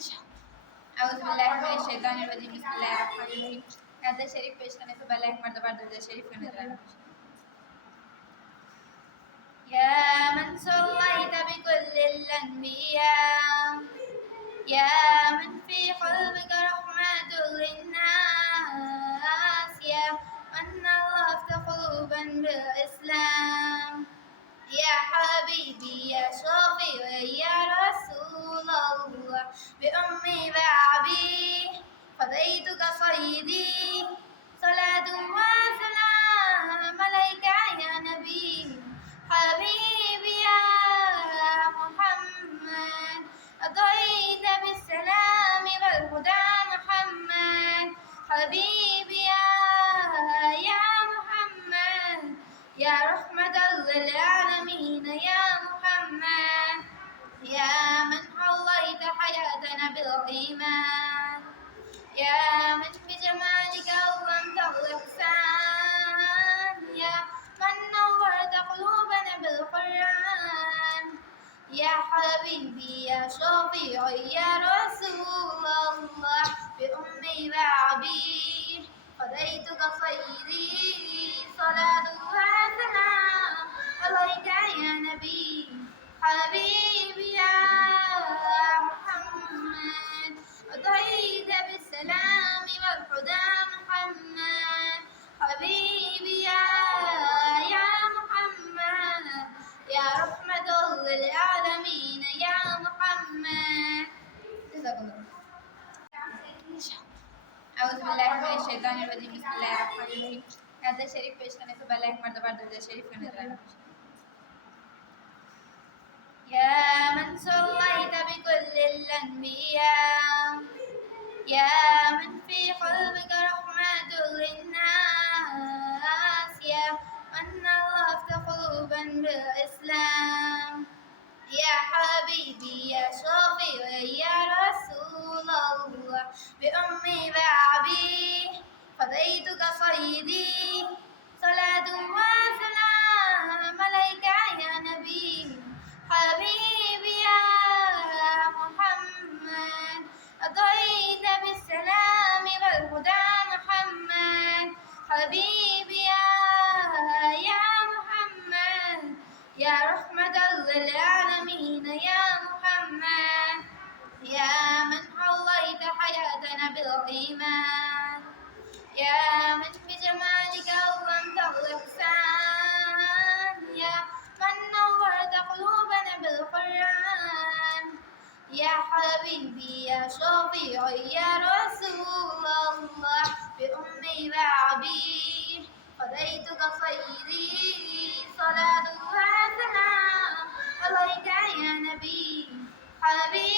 أعوذ بالله من الشيطان الرجيم بسم الله الرحمن الرحيم هذا शरीफ पेश करने से पहले एक मर्तबा दरूद शरीफ का नजराना يا من صليت بكل الأنبياء يا من في قلبك رحمة للناس يا من ألفت قلوبا بالإسلام يا حبيبي يا شفيعي يا رسول الله بأمي وأبي فديتك سيدي صلاة وسلام عليك يا نبي حبيبي يا محمد أضيت بالسلام والهدى محمد حبيبي يا محمد يا رحمة للعالمين يا محمد يا من حويت حياتنا بالإيمان يا من بجمالك أومت الإحسان يا من نورت قلوبنا بالقرآن يا حبيبي يا شفيعي يا رسول الله بأمي وأبي فديتك سيدي صلاة وسلام عليك يا نبي حبيبي يا محمد أضيت بالسلام والهدى محمد حبيبي يا محمد يا رحمة للعالمين يا محمد جزاك الله أعوذ بالله من الشيطان الرجيم بسم الله الرحمن الرحيم هذا शरीफ पेश करने से पहले एक मर्तबा दरूद शरीफ का नजराना يا من صليت بكل الأنبياء يا من في قلبك رحمة للناس يا من ألفت قلوبا بالإسلام يا حبيبي يا شفيعي يا رسول الله بأمي وأبي فديتك سيدي صلاة وسلام عليك يا نبي حبيبي يا محمد أضيت بالسلام والهدى محمد حبيبي يا محمد يا رحمة للعالمين يا محمد يا من حويت حياتنا بالإيمان يا من بجمالك أومت الإحسان يا من نورت قلوبنا بالقرآن يا حبيبي يا شفيعي يا رسول الله بأمي وأبي فديتك سيدي صلاة وسلام عليك يا نبي حبيبي